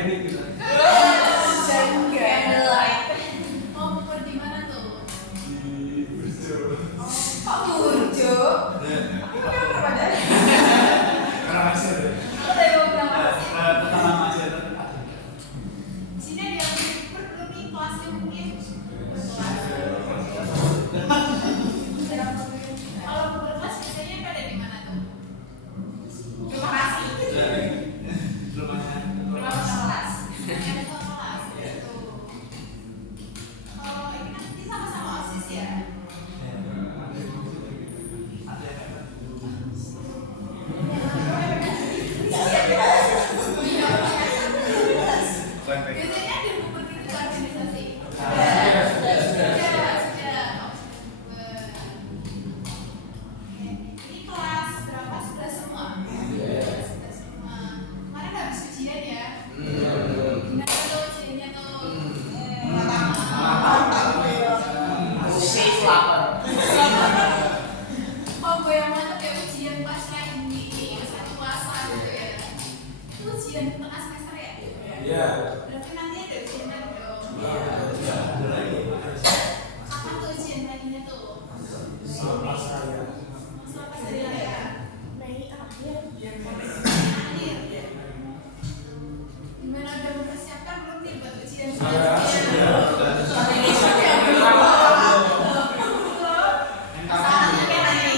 Candlelight gitu. Candlelight. Mau buka di mana tuh? Di Burjo. Kok Burjo? Aku kenapa padahal? Karena masih ada. Aku tadi mau bilang apa sih? Pertama masih ada. Di sini ada yang belum nih kelasnya mungkin. Kalau berkelas biasanya pada di mana tuh? Terima kasih. Lumayan. Berapa kelas? Ada dua kelas gitu. Kalau ini nanti sama-sama OSIS ya? Biasanya ada buku gitu organisasi. Sudah. Ini kelas berapa? Sudah semua? Sudah semua. Kemarin habis ujian ya? Gimana tuh ujiannya tuh? Oh, gue yang mana kayak ujian pas lagi ini satu kelasan gitu ya? Itu ujian tengah semester ya? Iya. Berarti nanti ada ujian lagi dong? Ada. Kapan tuh ujian laginya tuh? Selepas saya. Selepas dari raya? Mei akhir. Gimana udah mempersiapkan belum nih buat ujian selanjutnya? Saatnya kayak nanti.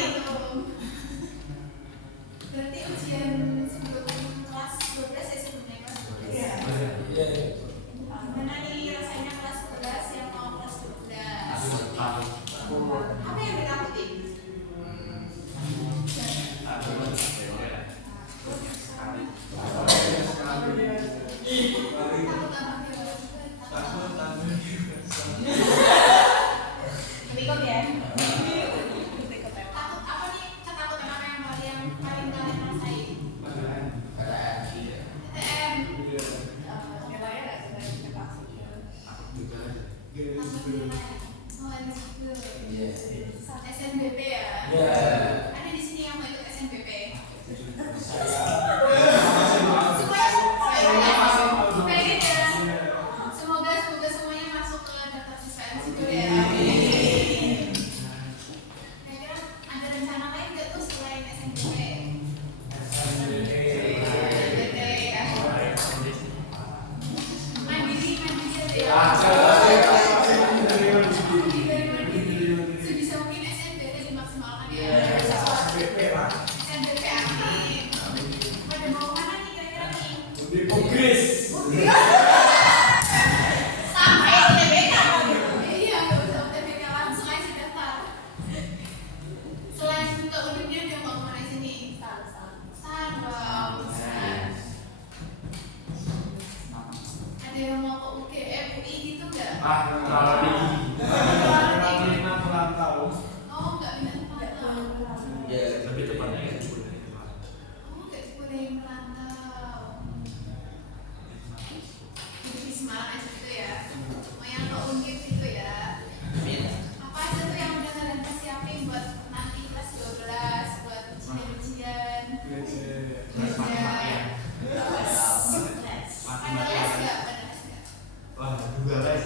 Berarti ujian sebelum kelas 12 ya sebelumnya kelas 12. Iya. Gimana nih rasanya kelas 11 yang mau kelas 12? Apa yang ditakutin? Takut apa? Berikut ya. Takut apa nih? Ketakutan apa yang paling kalian rasain? PTM. SNBP ya? Ada di sini yang mau ikut SNBP? Pengen ya? Semoga semuanya masuk ke daftar siswa MCQ ya. Kira-kira ada rencana lain nggak tuh selain SNBP? Mandiri aja ya. Sebisa mungkin SNBP dimaksimalkan ya. SNBP amin. Pada mau mana nih kira-kira nih? Di Bugis. Sampai UTBK kan? Iya, nggak usah UTBK, langsung aja daftar. Selain ke Univnya dia mau kemana di sini? Starbucks. Ada yang mau ke UGM, UI gitu nggak? Kalau di merantau. Oh, nggak minat merantau. Lebih tepatnya ya. Oh, nggak boleh merantau. Jadi di Semarang aja gitu ya? Mau yang ke Unif gitu ya? Apa aja tuh yang udah kalian persiapin buat nanti kelas 12, buat ujian-ujian? Ada les nggak? Wah, juga les.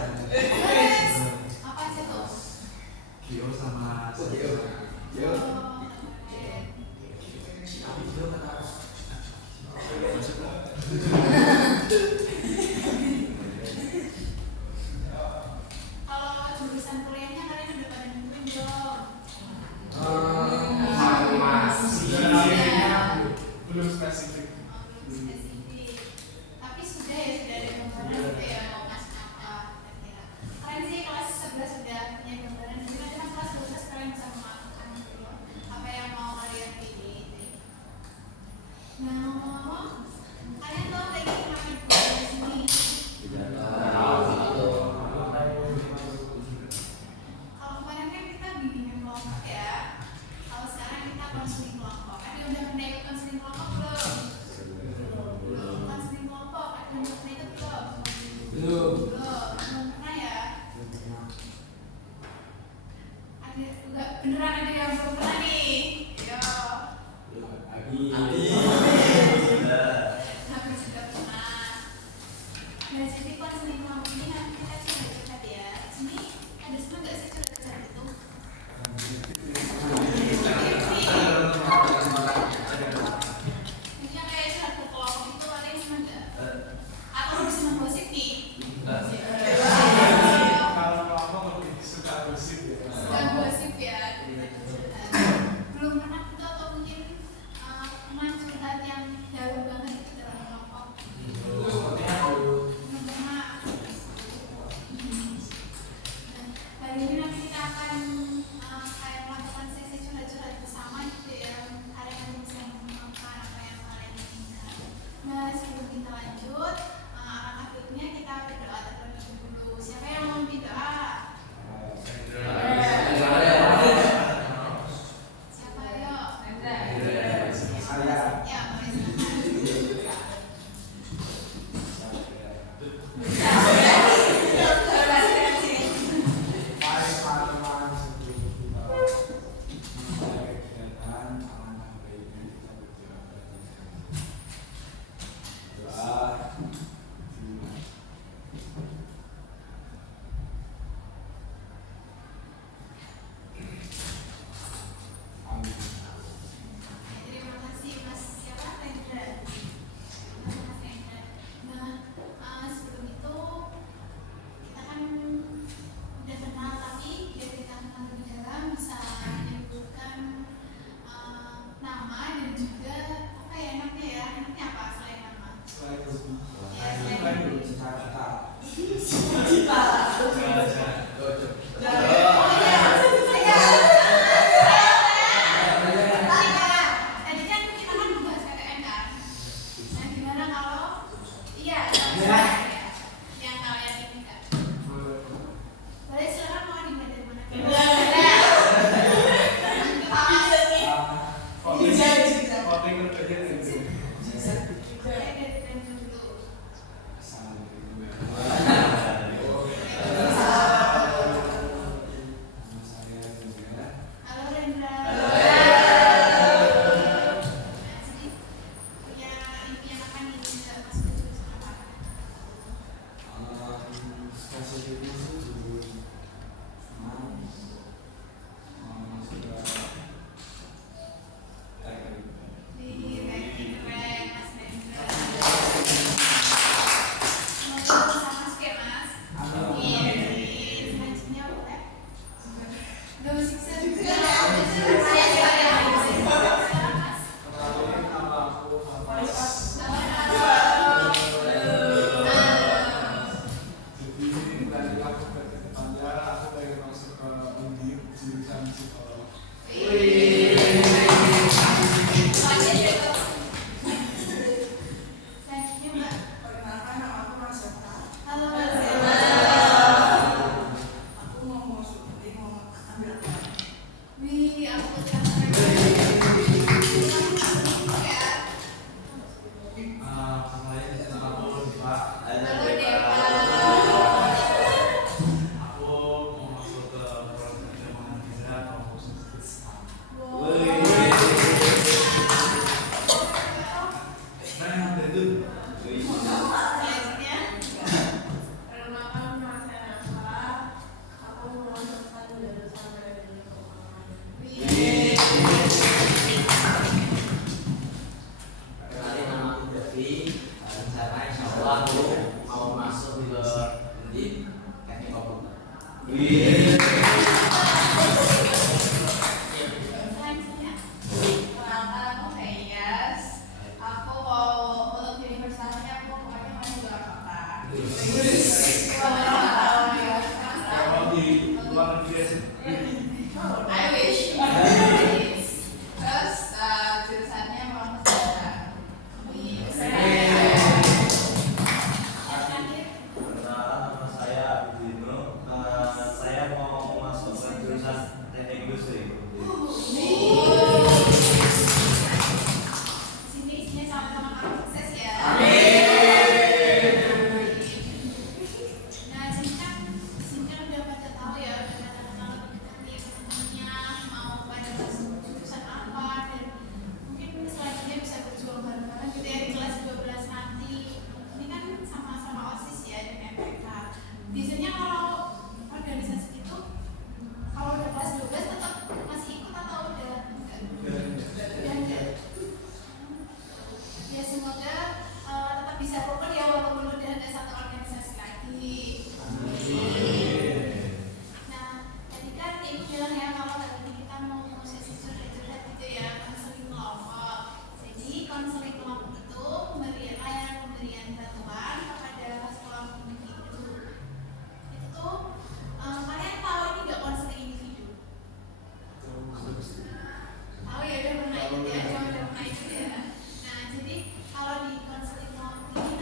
kita lanjut, alangkah baiknya kita berdoa terlebih dahulu. Siapa yang mau berdoa? Siapa ayo? Ya, mulai terima kasih Mas siapa? Rendra. Mas Rendra. Nah, sebelum itu kita kan udah kenal, tapi biar kita kenal lebih dalam bisa menyebutkan nama dan juga apa ya enaknya ya? Enaknya apa selain nama? Ya, selain tadi kan kita kan membahas KKN kan? Nah, gimana kalau iya, yang kalian inginkan? Boleh silakan mau dimulai dari mana? Boleh dari Rendra dulu. Halo Rendra. Nah, jadi punya impian apa nih bisa masuk ke jurusan apa? Keren Mas Rendra. Semoga bisa masuk ya Mas. Selanjutnya boleh. Duh, sukses juga. Silakan Mas. Selanjutnya Mbak. Halo Mbak. Wih, aku keren. Ya. Halo Dewa. Selanjutnya. Wih. Kenalin, nama aku Devi. Rencana insya Allah aku mau masuk ke Undip Teknik Komputer. Selanjutnya. Perkenalkan aku Feyas. Aku mau untuk universitasnya aku pokoknya mau juga apa? I wish. Terus jurusannya mau sejarah. Wih, keren. Yang terakhir. Perkenalkan, nama saya Abidino. Saya mau masuk ke jurusan teknik industri. Sini isinya sama-sama kamu sukses ya. Nah, jadi kan sini kan udah pada tahu ya, udah pada kenal lebih dekat nih semuanya mau pada masuk jurusan apa dan mungkin selanjutnya bisa berjuang bareng-bareng gitu ya di kelas 12 nanti. Ini kan sama-sama OSIS ya dan MPK. Biasanya kalau organisasi itu kalau udah kelas 12 tetap masih ikut atau udah enggak? Udah enggak? Ya semoga tetap bisa rukun ya walaupun udah ada satu organisasi lagi. Nah, tadi kan ibu bilang ya kalau hari ini kita mau sesi curhat-curhat gitu ya, konseling kelompok. Jadi konseling kelompok itu layanan pemberian bantuan kepada kelompok individu. Itu tuh kalian tahu ini nggak konseling individu? Tahu ya, udah pernah ikut ya, coba udah pernah ikut ya. Nah, jadi kalau di konseling kelompok ini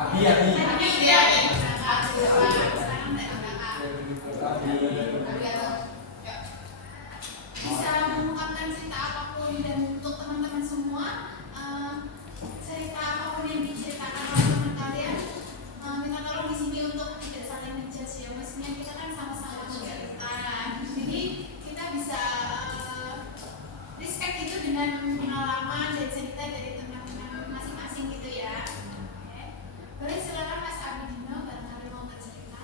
Abi. Tapi dia aku sekarang dari kakak. Bisa mengungkapkan cerita apapun dan untuk teman-teman semua cerita apapun yang diceritakan oleh teman kalian minta tolong di sini untuk tidak saling menjudge ya, maksudnya kita kan sama-sama bercerita, jadi kita bisa respect itu dengan pengalaman dan cerita dari teman-teman masing-masing gitu ya. Oke. Boleh silakan Mas Abidino barangkali mau bercerita.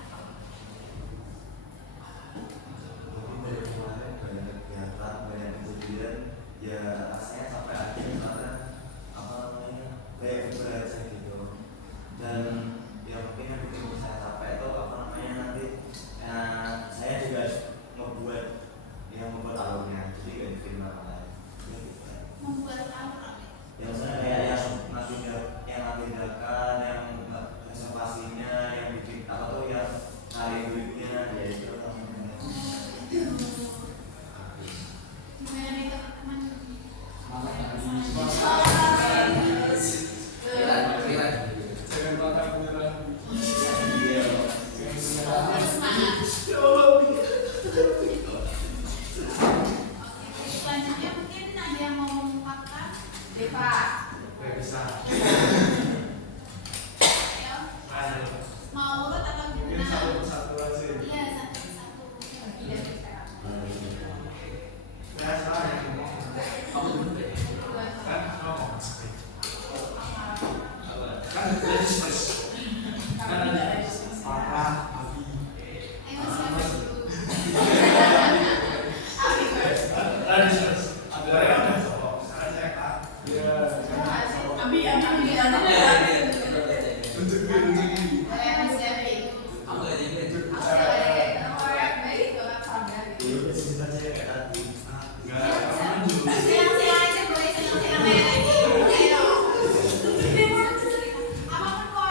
Mungkin dari kemarin banyak kegiatan, banyak kejadian, ya rasanya sampai akhir karena apa namanya banyak keberhasilan gitu. Dan yang mungkin yang bikin saya capek itu apa namanya nanti saya juga membuat alurnya, jadi gak bikin apa lain. Membuat alur. Yang saya kayak yang tindakan, yang reservasinya, yang bikin apa tuh yang cari duitnya, ya itu namanya. Gimana nih teman-teman? Jangan makan beneran. Iya. Harus semangat. Ya Allah. Oke, selanjutnya mungkin ada yang mau mengungkapkan? Deva. Gak bisa. Ayo, Ayo. mau urut atau Mungkin gimana? satu persatu aja. Iya, satu-satu. Iya, bisa. Saya salah yang ngomong. Kamu dulu deh. Kan ngomong. Kan legislasi. Kan ada Papa, Abi. Ayo, siapa dulu? Legislasi. Ada yang ada solo. Sekarang saya Kak. Iya. Abi. Rezeki. Boleh, Mas Yafi. Kamu gak jadi Dulu Cerita saya kayak tadi. silang-silang aja, boleh silang-silang lagi. Ayo. Apapun kok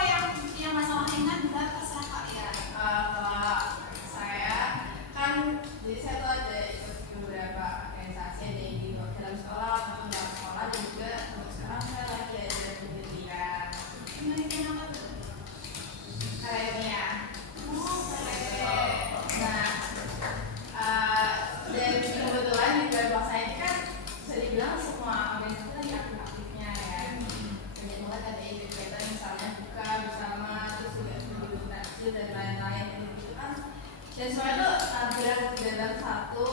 yang masalah ringan berat terserah Kak ya. Kalau saya kan jadi saya tuh ada ikut beberapa organisasi ada yang di dalam sekolah maupun dalam sekolah dan juga untuk sekarang saya lagi ada pendidikan Penelitian apa tuh? karyanya. Oh, Nah, dan kebetulan di kelompok saya ini kan bisa dibilang semua organisasi lagi aktif-aktifnya ya. Banyak banget ada kegiatan misalnya buka bersama, terus juga studi takjil dan lain-lain gitu kan. Dan semuanya tuh bergerak di dalam satu,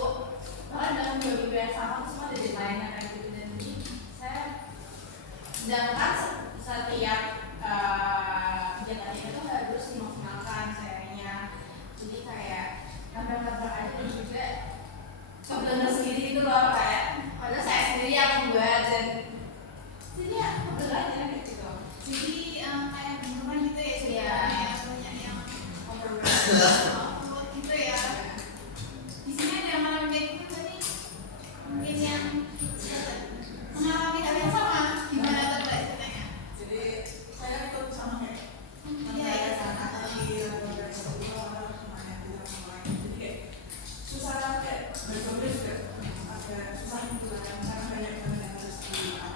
bahkan dalam dua minggu yang sama tuh semua ada deadline-nya kayak gitu. Dan jadi saya sedangkan setiap kegiatan itu harus dimaksimalkan sayangnya. Jadi kayak nambah-nambah aja dan juga kebetulan sendiri itu loh kayak padahal saya sendiri yang membuat dan jadi ya kebetulan aja gitu. jadi kayak benturan gitu ya, Iya. banyak yang Overwork. buat gitu ya. Di sini ada yang mengalami kayak gitu tadi, mungkin yang mengalami hal yang sama, gimana tuh Mbak ceritanya? Jadi saya ikut sama kayak Iya, iya, sama. di lembaga sekolah semuanya di dalam sekolah. Jadi kayak susah kayak berbagai juga agak susah gitu lah karena banyak yang harus dilakukan.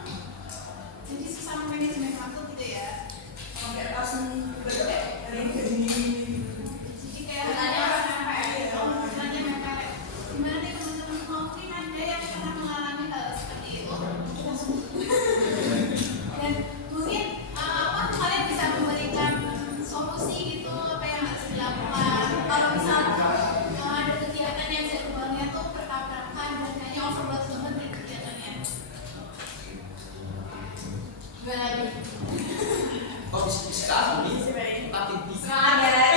Jadi susah manajemen waktu gitu ya. Kalau kayak pas berbagai kayak ada yang kayak gini gitu. Jadi kayak Nanya mepet. nanya mepet. Gimana nih teman-teman, mungkin ada yang pernah mengalami hal seperti itu? Dan mungkin apa kalian bisa memberikan solusi gitu apa yang harus dilakukan kalau misal ada kegiatan yang jadwalnya tuh bertabrakan dan hanya overload banget nih kegiatannya. Gimana lagi? Kok bisa nih? Tapi bisa. Semangat ya.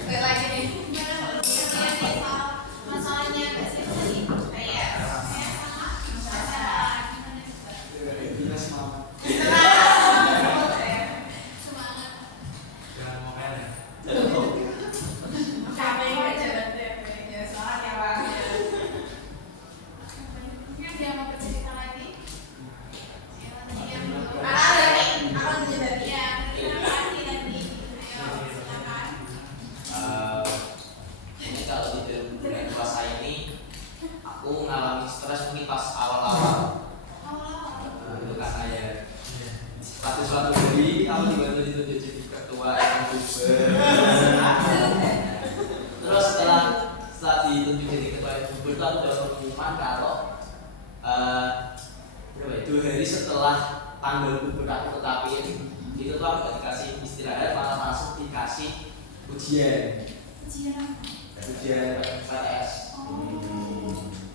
Sekali lagi nih. Gimana solusinya nih soal masalahnya nggak sih tadi kayak sama masalah gimana juga Kita semangat. semangat. Jangan mau kayak. Capek nggak jalan deh. Ya semangat ya Bang. Mungkin ada yang mau bercerita lagi? Ya, tadi yang belum. Ada nih. Akan menjadi Iya, terima kasih tadi. Ayo, silakan. Ini kalau di dalam bulan puasa ini aku mengalami stres mungkin pas awal-awal. Awal-awal. Itu karena ya suatu hari aku dibantu ditunjuk Terus setelah ditunjuk jadi ketua bubur itu aku dapat pengumuman kalau berapa ya, 2 hari setelah tanggal bubur aku tetapin itu tuh aku gak dikasih istirahat, malah langsung dikasih ujian PTS.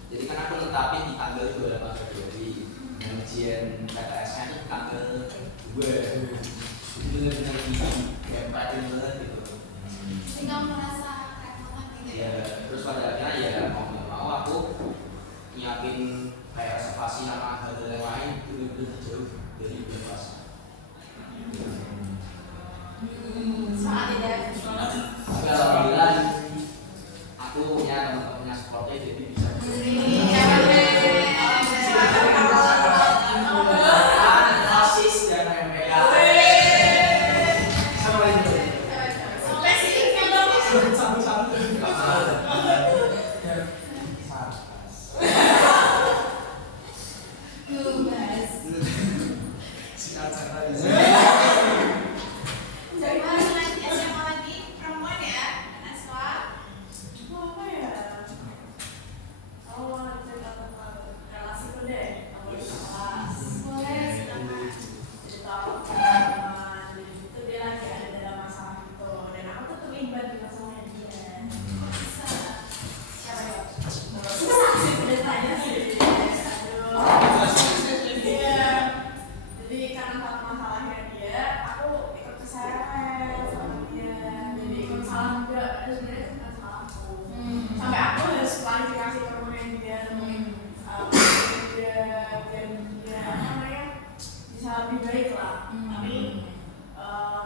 Jadi kan aku tetapin di tanggal 28 Februari dan ujian PTS-nya itu tanggal 2. Itu benar-benar kayak banget gitu. Tinggal merasa kerepotan gitu Ya, terus pada akhirnya ya mau nggak mau aku nyiapin kayak reservasi nama hal yang lain itu benar-benar jauh dari bulan puasa. Semangat ya. Tapi alhamdulillah aku punya teman-teman yang supportnya jadi bisa. Osis dan MPK. Sama itu. Apa ya? Kalau cerita tentang relasiku deh, aku di kelas. Jadi tahu teman, itu dia lagi ada dalam masalah itu, dan aku tuh terlibat di masalahnya dia. Siapa ya? Susah sih ceritanya sih. Aduh. Iya. Jadi karena satu masalahnya dia, aku ikut keseret sama dia. Jadi ikut salah juga. Ada sebenarnya itu bukan salahku. Sampai aku harus klarifikasi ke rumahnya dia, dia dan dia apa namanya bisa lebih baik lah. Tapi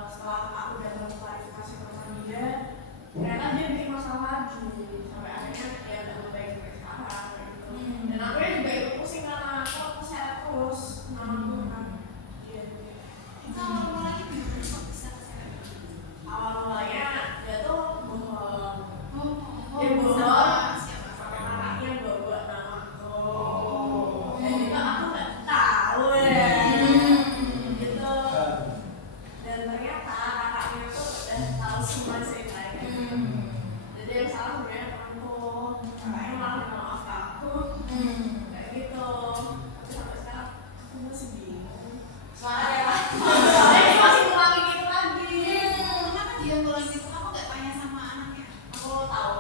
setelah aku udah klarifikasi ke rumah dia, ternyata dia bikin masalah lagi. Sampai akhirnya ya udah membaik sampai sekarang kayak gitu. Dan aku juga ikut pusing karena aku seret terus namaku kan. Iya. Awal mulanya dia tuh bohong. Dia bohong sampai anaknya bawa namaku. Dan itu aku nggak tahu ya. Gitu. Dan ternyata kakaknya tuh udah tahu semua ceritanya. Jadi yang salah sebenarnya temanku. Kakaknya malah minta maaf ke aku. Kayak gitu. Tapi sampai sekarang aku masih bingung. Soalnya dia masih ngulangi gitu lagi. Kenapa dia pulang gitu? Kamu nggak tanya sama anaknya? Aku tahu,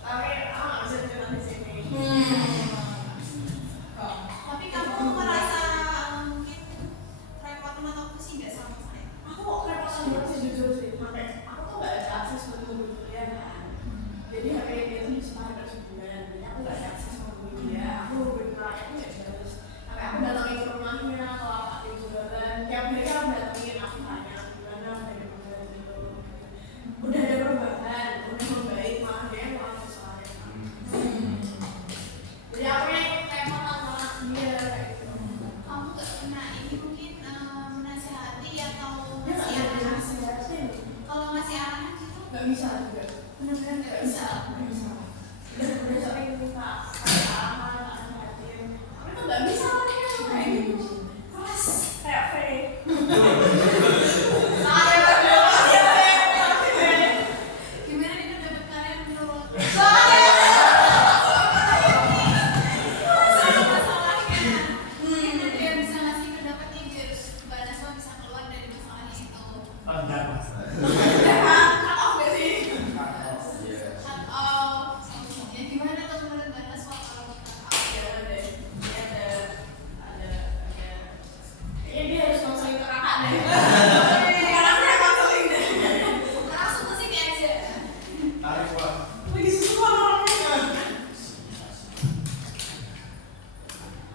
tapi aku nggak bisa cerita di sini. Tapi kamu merasa mungkin repotan atau pusing nggak sama saya? Aku kerepotan banget sih jujur sih. Sampai aku tuh nggak ada akses untuk dia kan. Jadi HP dia tuh disimpan dari sebulan. Jadi aku nggak ada akses untuk dia. Aku bener-bener aku nggak jelas. Sampai aku datangin ke rumahnya kalau aku ada jualan. Tiap hari aku datangin, aku tanya gimana dari bulan gitu. Udah ada perubahan, udah membaik, malah dia yang malah kesalahan. Jadi aku yang repotan sama dia kayak gitu. Kamu nggak pernah ini mungkin menasehati atau Dia nggak masih ada anak? nasihatin. Kalau masih anak gitu, Nggak bisa juga. Benar-benar nggak bisa. Nggak bisa. Udah sering minta arahan, nasihatin. Tapi tuh nggak bisa orangnya kayak gitu. Keras kayak V. gimana nih pendapat kalian menurut masalahnya? Mungkin ada yang bisa ngasih pendapat nih biar Mbak Naswa bisa keluar dari masalahnya itu. Enggak mas. Cut off nggak sih? Cut off. Ya gimana tuh menurut Mbak Naswa kalau kita Jangan deh. Dia ada. Kayaknya dia harus konseling ke kakak deh. Karena aku yang konseling deh. langsung ke sini aja? Tarik uang. Lagi susah orangnya.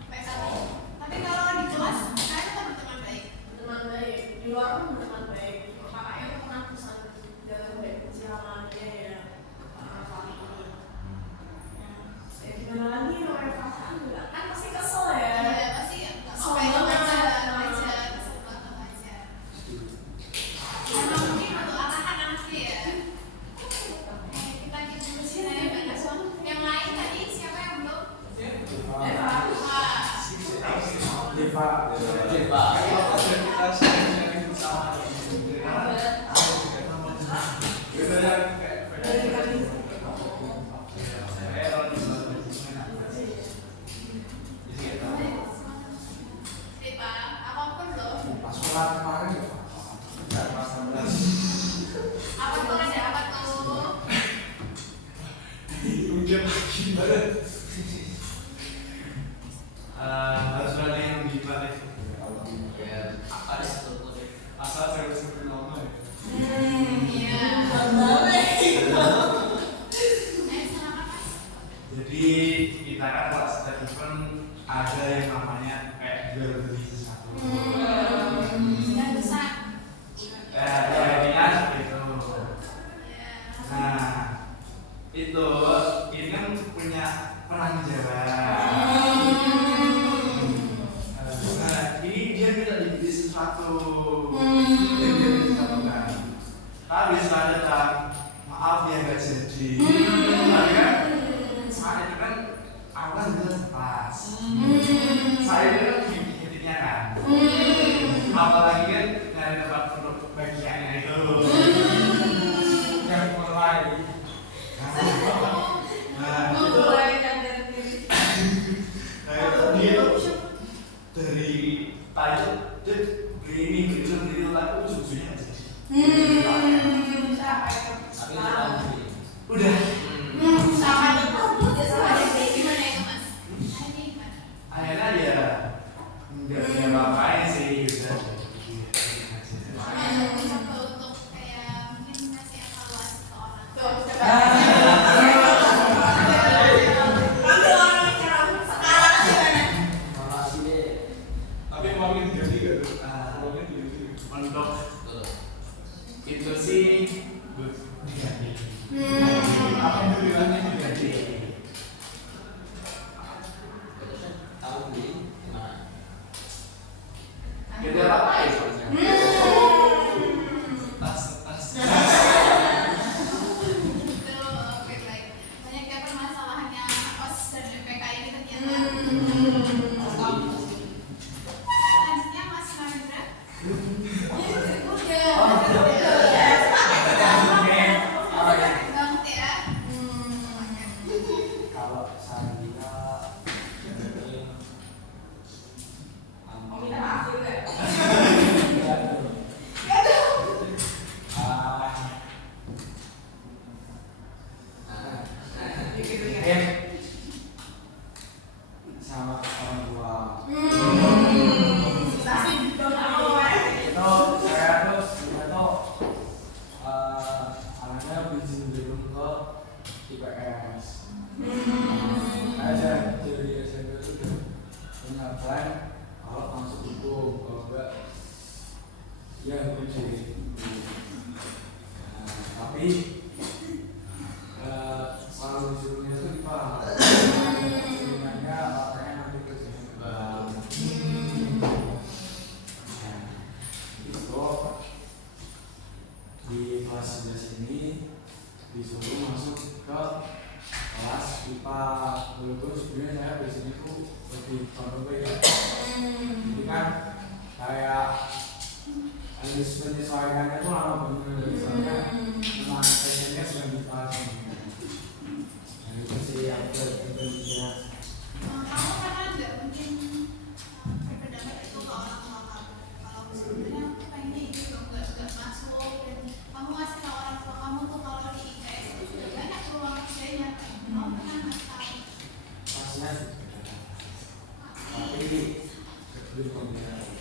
Baik, tapi kalau di kelas kalian tetap berteman baik. Teman baik. Di luar pun teman baik. Kakaknya tuh pernah pesan dalam baik kecil sama dia ya. Masalah ini. Ya gimana lagi namanya perasaan juga kan pasti kesel ya. Ya pasti nggak suka itu aja, kesel banget aja. Karena mungkin untuk anak-anaknya ya. Kita gitu sih Mbak Naswa. Yang lain tadi siapa yang belum? Deva. Deva. Kita sharing-sharing sama. dan Mas 16. Apa tuh, ada apa tuh? Mungkin harus berani yang gimana ya? Ya, apa ada satu tuh? Asal saya sebut nama ya. Iya. Salah Mas. Jadi kita kan kalau setiap event ada yang namanya kayak jual beli sesuatu. Dan besar. Ya intinya seperti itu. Iya. Nah, itu ini kan punya peran jawab. Nah, ini dia minta dibeli sesuatu. Dia beli sesuatu kan. Tapi setelah datang, maaf ya nggak jadi. Tapi kan saat itu kan awal jelas pas. Saya itu kan intinya kan. Apalagi kan nyari tempat untuk bagiannya itu. Yang mulai. Nah, itu dia tuh dari tadi dia beli ini beli itu tapi ujung-ujungnya nggak jadi. Tapi itu tahu sih. Udah. Sama itu gimana itu Mas? Ini gimana? Akhirnya ya nggak bisa apa-apain sih udah. Coba untuk kayak mungkin ngasih evaluasi ke orang. Makasih deh. Tapi uangnya jadi gak tuh? Uangnya jadi. Untuk Tuh. itu sih diganti. Apa yang dibilangnya diganti? Terus tahu beli gimana? Kita apa ya soalnya? Tas. Itu oke baik. Banyak ya permasalahannya OS dan MPK ini ternyata. Selanjutnya Mas Narendra. Banget ya. Kalau saya sama orang tua itu saya tuh anaknya izin belum ke IPS. Saya jadi SMP itu udah punya plan kalau masuk hukum, kalau enggak ya hukum sih. Tapi selalu disuruhnya itu dipaham. Sebenarnya makanya nanti kerjanya bang. Itu di kelas 11 ini disuruh masuk ke kelas IPA. Walaupun sebenarnya saya biasanya tuh lebih kontrol ya. Jadi kan kayak harus menyesuaikannya tuh lama bener. Soalnya memang pengennya sudah IPA sih. Nah itu sih yang terpentingnya. Kamu pernah nggak mungkin berpendapat itu ke orang tua kamu? Kalau sebenarnya aku pengennya itu dong nggak masuk dan kamu ngasih ke orang tua kamu tuh kalau di IPS itu sudah banyak peluang kerjanya. Kamu pernah nggak tahu? Pasnya sih tapi belum kombinasi.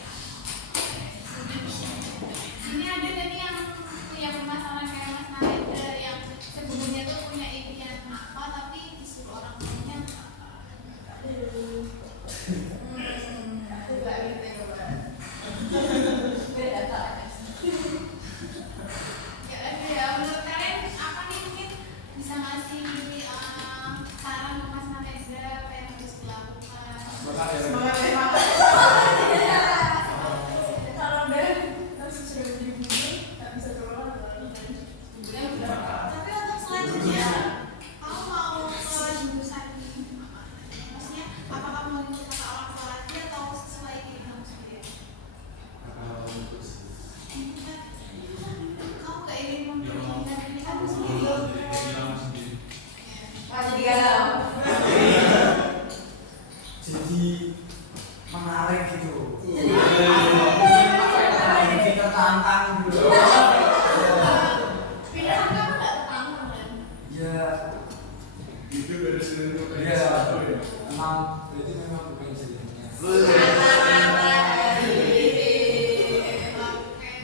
Sini ada tadi yang punya permasalahan kayak Mas Narendra yang sebelumnya tuh punya impian apa tapi disuruh orang tua tertantang gitu. Pilihan kamu nggak tertantang kan? Ya, Itu dari sini tuh iya. satu ya. Emang berarti memang bukan jadinya. Oke,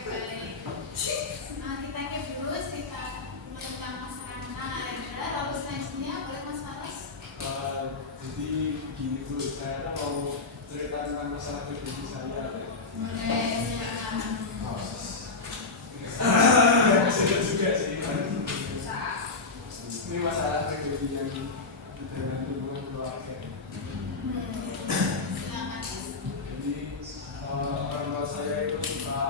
baik. Kita cek dulu cerita tentang Mas Rana, Rendra, lalu selanjutnya boleh Mas Faras. Jadi gini Bu, saya kan mau cerita tentang masalah pribadi saya. Oke, silakan. Saya juga sih. Ini masalah pribadi yang dengan hubungan keluarga. Silakan. Jadi orang tua saya itu suka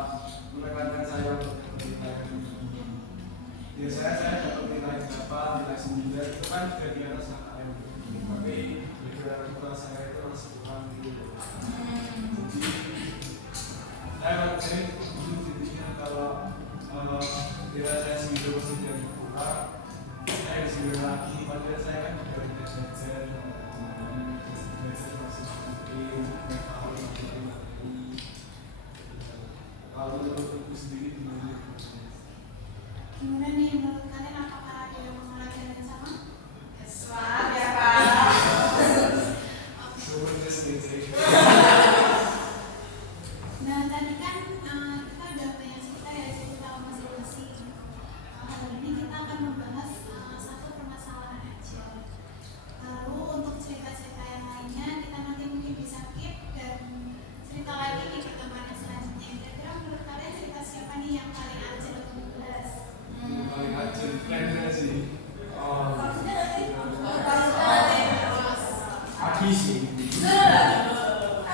menekankan saya untuk bernilai tinggi. Biasanya saya dapat nilai berapa, nilai 9 itu kan sudah di atas KKM. Tapi dari orang tua saya itu masih kurang gitu. Jadi saya jadinya kalau nilai saya 9 masih jadi kurang, saya disuruh lagi. Padahal saya kan udah belajar masih bikin kalau menurutku sendiri gimana? Gimana nih menurut kalian, apakah ada yang mengalami hal yang sama? Semangat ya Kak. Sebenarnya sendiri. Nah, tadi kan kita udah banyak cerita ya, cerita masing-masing. Hari ini kita akan membahas satu permasalahan aja. Lalu untuk cerita-cerita yang lainnya kita nanti mungkin bisa keep dan cerita lagi di pertemuan yang selanjutnya. Kira-kira menurut kalian cerita siapa nih yang paling urgent untuk dibahas? Yang paling urgent trendnya sih. Maksudnya nanti Pagi sih.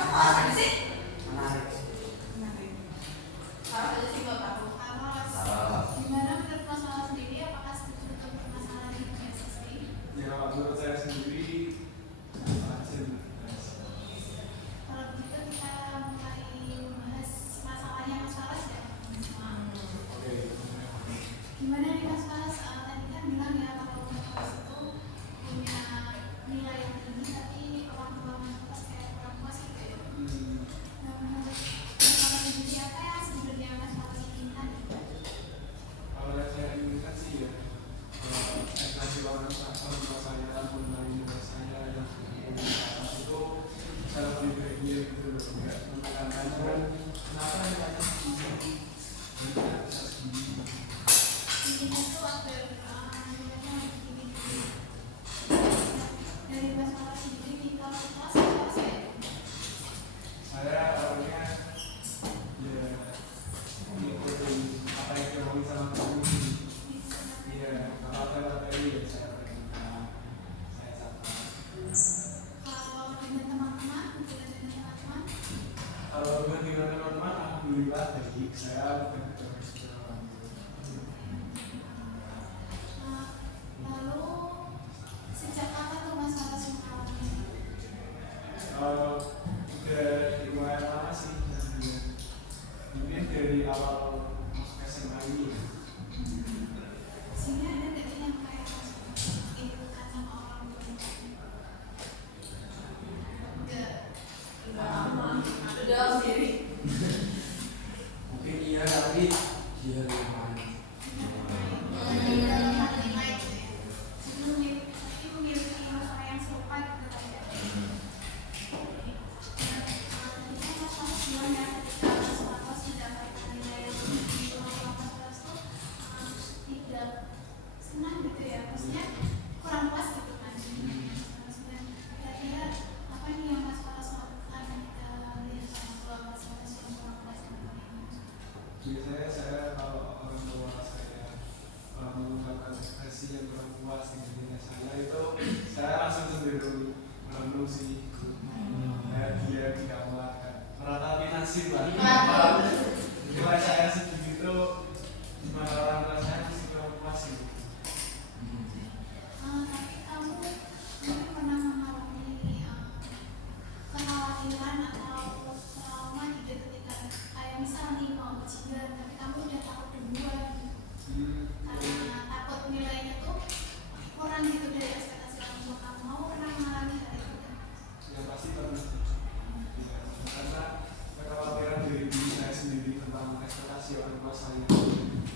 apa sih? Menarik. Harus aja sih buat aku. Kalau gimana menurut Mas Lala sendiri, apakah setuju untuk permasalahan ini PSSI? Ya menurut saya sendiri urgent. Kalau begitu kita mulai membahas masalahnya Mas Faras ya. Oke. Gimana nih Mas Faras? Tadi kan bilang ya kalau Mas Faras itu punya nilai yang tinggi tapi orang tua Mas Faras kayak kurang puas gitu ya. Nah, menurut Mas Faras sendiri apa yang sebenarnya Mas Faras inginkan? Kalau yang saya inginkan sih ya ekspresi orang tua saya, mengenai saya yang itu saya lebih baiknya gitu loh, nggak menekankan kenapa nilainya segini, kenapa bisa segini. Inginkan itu agar nilainya lebih tinggi gitu. Dari Mas Faras sendiri di kelas kelas ya? Saya awalnya ya ngikutin apa yang diomongin sama guru sih. Iya, kalau ada materi ya saya perhatikan, saya catat. Kalau dengan teman-teman, hubungan dengan teman-teman, Kalau dengan teman-teman, alhamdulillah baik. Saya bukan terus orang tua. lalu sejak kapan tuh Mas Faras mengalami? Udah lumayan lama sih sebenarnya. Mungkin dari awal masuk SMA ini ya. Sini ada nggak sih yang kayak ikutan sama orang tua? Enggak. Enggak lama. Udah sendiri. Mungkin iya tapi dia lumayan. Dalam hal nilai gitu ya. Tapi memiliki masalah yang serupa gitu kan ya. Tadi kan Mas Faras bilang ya ketika Mas Faras mendapatkan nilai yang tinggi, orang Mas Faras tuh tidak senang gitu ya. Maksudnya kurang puas gitu kan. Kira-kira apa nih yang Mas Faras lakukan ketika melihat orang tua Mas Faras yang kurang puas dengan ini? Biasanya saya kalau orang tua saya mengungkapkan ekspresi yang kurang puas dengan diri saya itu saya langsung cenderung merenung sih. Kayak dia di kamar kan meratapi nasib lah. Nilai saya segitu gimana orang tua saya masih kurang puas gitu. Tapi kamu mungkin pernah mengalami kekhawatiran atau trauma gitu ketika kayak misal nih mau ujian tapi kamu udah takut duluan karena takut nilainya tuh kurang gitu dari ekspektasi orang tua kamu. Mau pernah mengalami hal itu kan? Yang pasti pernah. Ya, karena kekhawatiran dari diri saya sendiri tentang ekspektasi orang tua saya.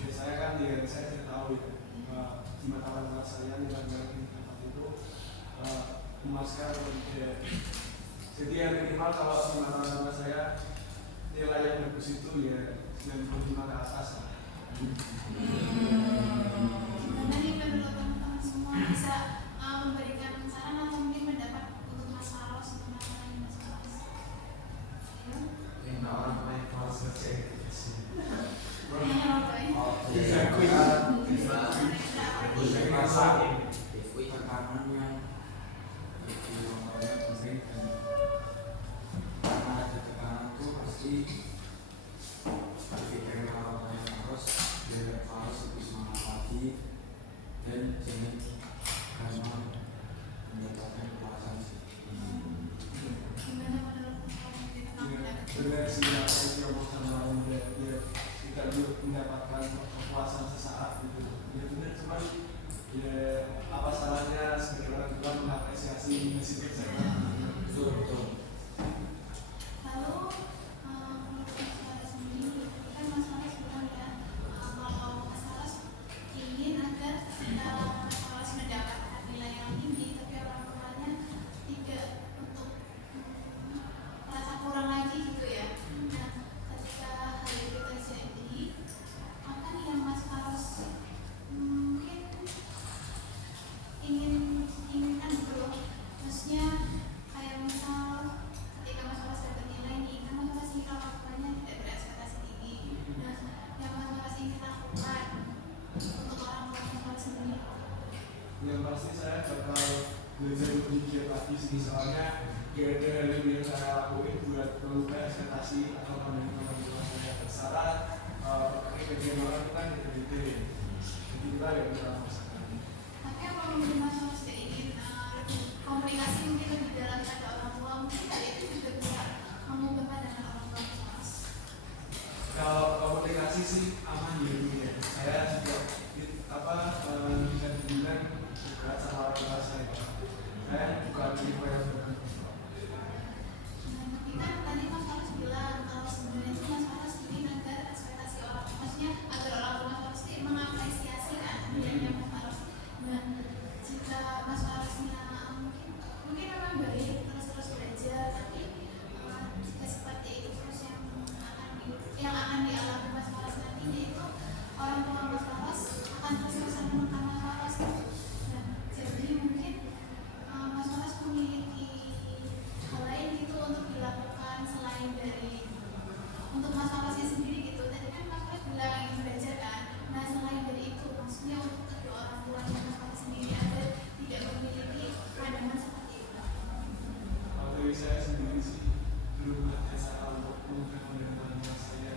Ya, saya kan saya tidak tahu ya di mata orang tua saya nilai-nilai di tempat itu memuaskan atau tidak. Jadi yang minimal kalau di mata orang tua saya nilai yang bagus itu ya 95 ke atas lah. Gimana nih menurut teman-teman semua bisa memberikan saran atau mungkin pendapat untuk Mas Faros tentang Mas Faros? Ayo. Yang orang lain harus kerja gitu sih. Tekanan yang penting dan karena ada tekanan itu pasti pikiran orang yang harus lebih semangat lagi dan jangan gampang mendapatkan kepuasan sih. Gimana menurut Mas Benar sih apa yang diomong sama orang muda, ya kita mendapatkan kepuasan sesaat gitu. Ya benar, cuman ya apa salahnya sebagai orang tua mengapresiasi hasil kerja kita. Betul. Lalu menurut Mas Faros sendiri, kan Mas Faros bilang ya kalau Mas Faros ingin agar ketika Mas Faros mendapatkan nilai yang tinggi, tapi orang tuanya tidak untuk merasa kurang lagi gitu ya. Nah, ketika hal itu terjadi, maka nih yang Mas Faros mungkin inginkan gitu loh. Maksudnya kayak misal ketika Mas Faros dapat nilai nih, kan Mas Faros ingin orang tuanya tidak berekspektasi tinggi. Nah, yang Mas Faros ingin lakukan untuk orang tua Mas Faros sendiri. Yang pasti saya bakal belajar lebih giat lagi sih, soalnya gak ada hal yang saya lakuin buat mengubah ekspektasi atau pandangan orang tua saya. Salah kegiatan orang itu kan beda-beda ya. Jadi kita ya bisa merasakan. Tapi apa mungkin Mas Faros ingin lebih komunikasi mungkin lebih dalam pada orang tua, mungkin hal itu juga bisa mengubah pandangan orang tua Mas Faros. Kalau komunikasi sih aman ya. Saya juga bisa dibilang juga sama orang tua saya. Saya bukan tipe yang berbentuk. Tapi kan tadi Mas Faros bilang kalau sebenarnya itu Mas Faros ingin agar ekspektasi orang, maksudnya agar orang tua Mas Faros itu mengapresiasi kan nilainya Mas Faros. Nah, jika Mas Farosnya mungkin memang baik terus belajar, tapi jika seperti itu terus yang akan dialami Mas Faros nantinya itu orang tua Mas Faros akan terus-terusan menekan Mas Faros. Nah, jadi mungkin Mas Faros memiliki hal lain gitu untuk dilakukan selain dari untuk Mas Farosnya sendiri gitu. Tadi kan Mas Faros bilang ingin belajar kan. Nah, selain dari itu maksudnya untuk kedua orang tuanya Mas Faros sendiri agar tidak memiliki pandangan seperti itu. Kalau dari saya sendiri sih belum ada cara untuk mengubah pandangan saya.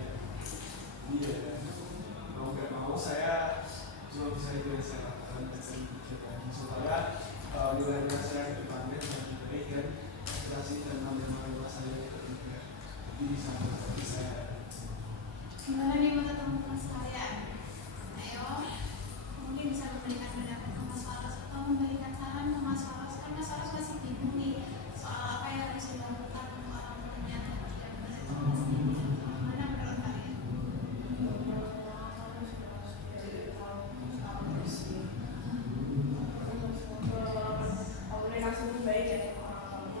Iya, mau nggak mau saya cuma bisa itu yang saya lakukan dan saya pikirkan supaya nilai-nilai saya ke depannya lebih baik dan ekspektasi dan pandangan saya juga bisa menjadi saya. Gimana nih menurut teman-teman sekalian? Ayo, mungkin bisa memberikan pendapat ke Mas Faros atau memberikan saran ke Mas Faros. Kan Mas Faros masih bingung nih soal apa yang harus dilakukan untuk orang tuanya ketika bersekolah sendiri. Gimana menurut kalian? Komunikasi itu baik ya,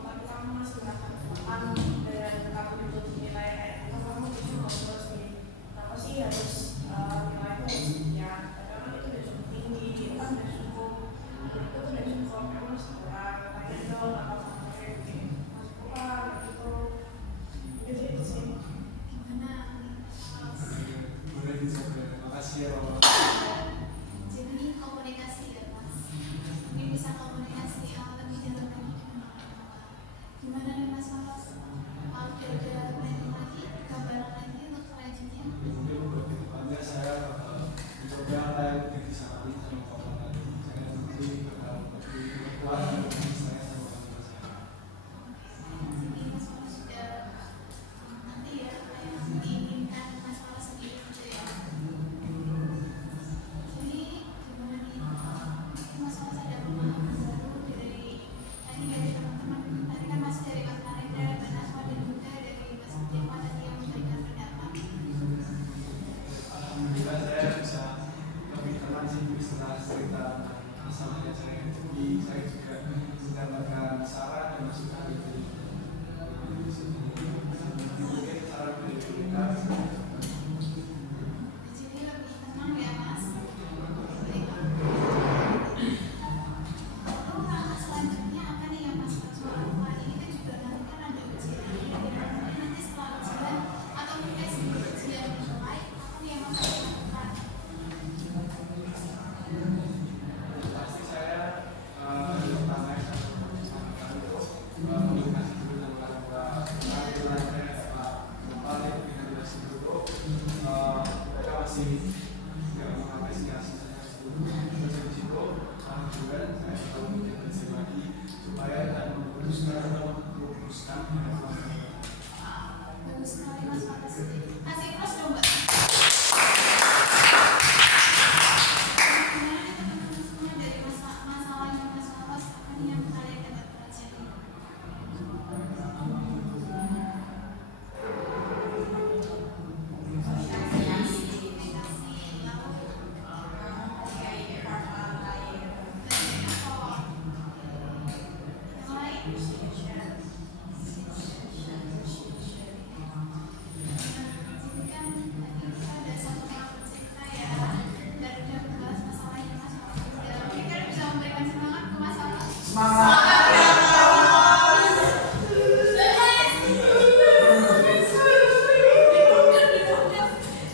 tapi kamu masih gunakan teman dan kamu untuk nilai kamu itu terus nih, kenapa sih harus nilai itu harus sekian? Karena itu udah cukup tinggi, itu kan udah cukup, itu udah cukup, kamu harus kurang, makanya dong apa sampai masuk kurang gitu, itu sih. Gimana Mas Faros? Boleh dicoba. Makasih ya Bapak. Jadi komunikasi ya Mas. Ini bisa komunikasi lebih dalam lagi dengan orang tua. Gimana nih Mas Faros? Kira-kira planning lagi, gambaran lagi untuk selanjutnya? Mungkin buat kedepannya saya bakal mencoba apa yang udah disalahin sama Bapak tadi. Saya nanti bakal lebih kuat dan saya sama orang tua saya. Jadi Mas Faros sudah nanti ya apa yang diinginkan Mas Faros sendiri gitu ya. masalahnya saya yang tinggi, saya juga mendapatkan saran dan masukan dari mungkin saran dari kita. Jadi lebih tenang ya Mas. Lalu langkah selanjutnya apa nih yang Mas lakukan soal ini kan juga nanti kan ada ujian nanti setelah ujian atau mungkin sebelum ujian mulai apa nih yang Mas lakukan? Pasti saya pertama yang saya lakukan itu komunikasi dulu dengan orang tua, lantai depan yang komunikasi dulu. Mereka masih nggak mengapresiasi saya dulu. Terus dari situ alhamdulillah saya selalu menjadi lagi supaya tidak memutuskan atau merumuskan Bagus sekali Mas Makasih. Kasih plus dong Mbak. Gimana nih teman-teman semua dari masalah yang Mas Lawas apa nih yang kalian dapat pelajari? Komunikasi, lalu yang lain? Jadi kan tadi kita ada satu orang bercerita ya dan udah membahas masalahnya Mas Lawas juga. Mungkin kalian bisa memberikan semangat ke Mas Lawas.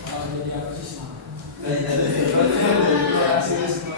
Kalau jadi apa sih semangat? Dari terima kasih semua.